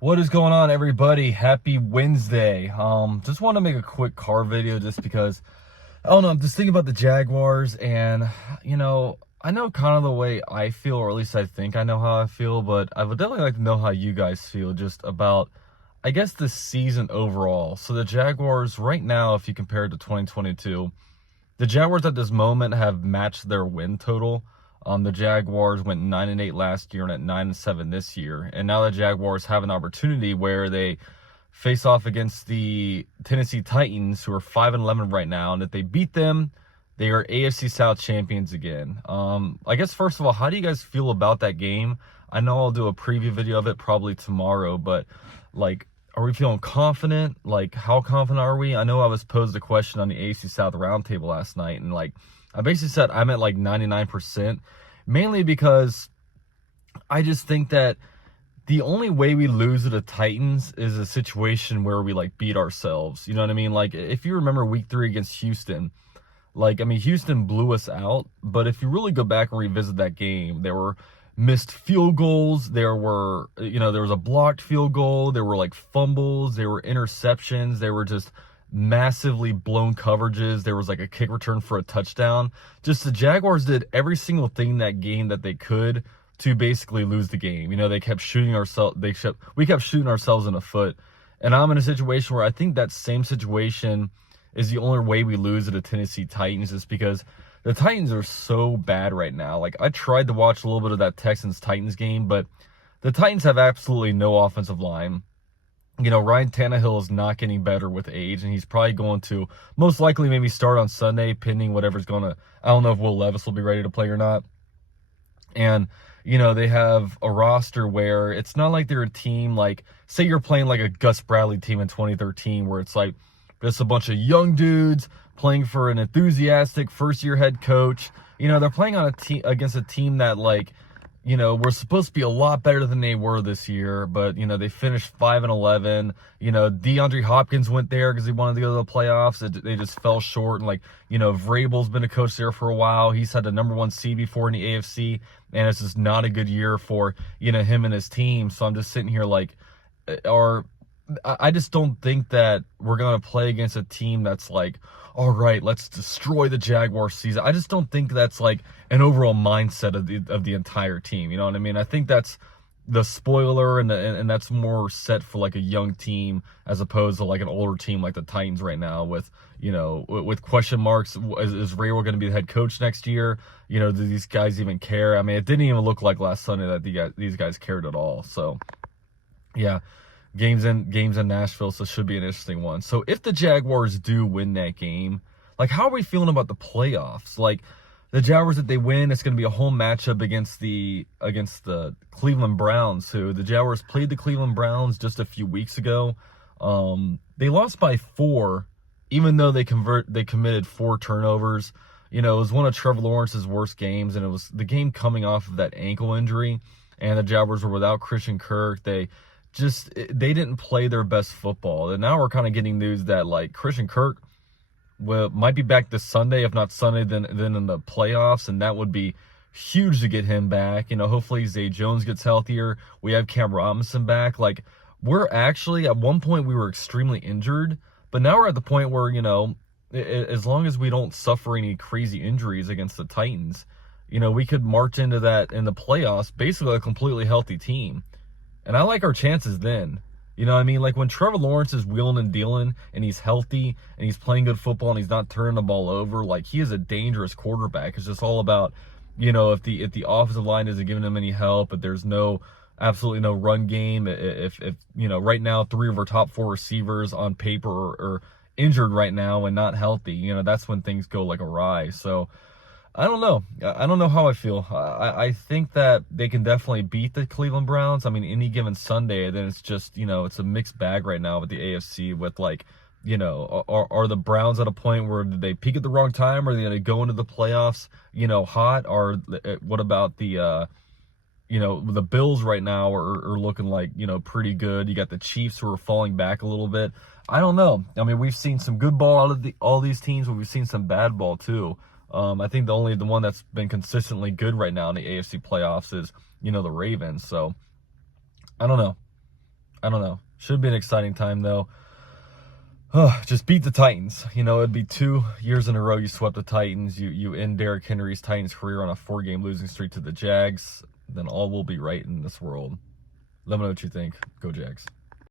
What is going on, everybody? Happy Wednesday. Just want to make a quick car video just because I don't know, I'm just thinking about the Jaguars and I know kind of the way I feel, or at least I think I know how I feel, but I would definitely like to know how you guys feel just about I guess the season overall. So the Jaguars right now, if you compare it to 2022, the Jaguars at this moment have matched their win total. The Jaguars went 9-8 last year and at 9-7 this year, and now the Jaguars have an opportunity where they face off against the Tennessee Titans, who are 5-11 right now, and if they beat them, they are AFC South champions again. I guess first of all, how do you guys feel about that game? I know I'll do a preview video of it probably tomorrow, but like, are we feeling confident? Like, how confident are we? I know I was posed a question on the AFC South roundtable last night, and like, I basically said I'm at like 99%, mainly because I just think that the only way we lose to the Titans is a situation where we like beat ourselves. You know what I mean? Like, if you remember week 3 against Houston, like, I mean, Houston blew us out, but if you really go back and revisit that game, there were missed field goals, there were, there was a blocked field goal, there were like fumbles, there were interceptions, there were just massively blown coverages, there was like a kick return for a touchdown. Just the Jaguars did every single thing that game that they could to basically lose the game. They kept shooting ourselves, we kept shooting ourselves in the foot. And I'm in a situation where I think that same situation is the only way we lose to the Tennessee Titans, is because the Titans are so bad right now. Like, I tried to watch a little bit of that Texans-Titans game, but the Titans have absolutely no offensive line. Ryan Tannehill is not getting better with age, and he's probably going to most likely maybe start on Sunday, pending whatever's going to, I don't know if Will Levis will be ready to play or not. And, they have a roster where it's not like they're a team like, say you're playing like a Gus Bradley team in 2013, where it's like just a bunch of young dudes playing for an enthusiastic first-year head coach. They're playing on a team against a team that, like, we're supposed to be a lot better than they were this year, but, they finished 5-11. DeAndre Hopkins went there because he wanted to go to the playoffs. They just fell short. And, like, Vrabel's been a coach there for a while. He's had the number 1 seed before in the AFC, and it's just not a good year for, him and his team. So I'm just sitting here like, I just don't think that we're going to play against a team that's like, all right, let's destroy the Jaguars season. I just don't think that's like an overall mindset of the entire team. You know what I mean? I think that's the spoiler, and that's more set for like a young team as opposed to like an older team like the Titans right now with, with question marks. Is Vrabel going to be the head coach next year? Do these guys even care? I mean, it didn't even look like last Sunday that these guys cared at all. So, yeah. Games in Nashville, so it should be an interesting one. So if the Jaguars do win that game, like, how are we feeling about the playoffs? Like, the Jaguars, if they win, it's going to be a home matchup against the Cleveland Browns, who the Jaguars played the Cleveland Browns just a few weeks ago. They lost by 4, even though they committed 4 turnovers. It was one of Trevor Lawrence's worst games, and it was the game coming off of that ankle injury, and the Jaguars were without Christian Kirk. They didn't play their best football. And now we're kind of getting news that, like, Christian Kirk might be back this Sunday. If not Sunday, then in the playoffs, and that would be huge to get him back. Hopefully Zay Jones gets healthier. We have Cam Robinson back. Like, we're actually, at one point we were extremely injured, but now we're at the point where, as long as we don't suffer any crazy injuries against the Titans, we could march into that in the playoffs basically a completely healthy team. And I like our chances then. You know what I mean? Like, when Trevor Lawrence is wheeling and dealing and he's healthy and he's playing good football and he's not turning the ball over, like, he is a dangerous quarterback. It's just all about, if the offensive line isn't giving him any help, if there's absolutely no run game, if right now 3 of our top 4 receivers on paper are injured right now and not healthy, that's when things go like awry. So I don't know. I don't know how I feel. I think that they can definitely beat the Cleveland Browns. I mean, any given Sunday, then it's just, it's a mixed bag right now with the AFC with, like, are the Browns at a point where did they peak at the wrong time? Or are they going to go into the playoffs, hot? Or what about the Bills right now are looking like, pretty good. You got the Chiefs who are falling back a little bit. I don't know. I mean, we've seen some good ball out of all these teams, but we've seen some bad ball too. I think the one that's been consistently good right now in the AFC playoffs is, the Ravens. So I don't know. I don't know. Should be an exciting time, though. Just beat the Titans. You know, it'd be 2 years in a row you swept the Titans. You end Derrick Henry's Titans career on a 4-game losing streak to the Jags. Then all will be right in this world. Let me know what you think. Go Jags.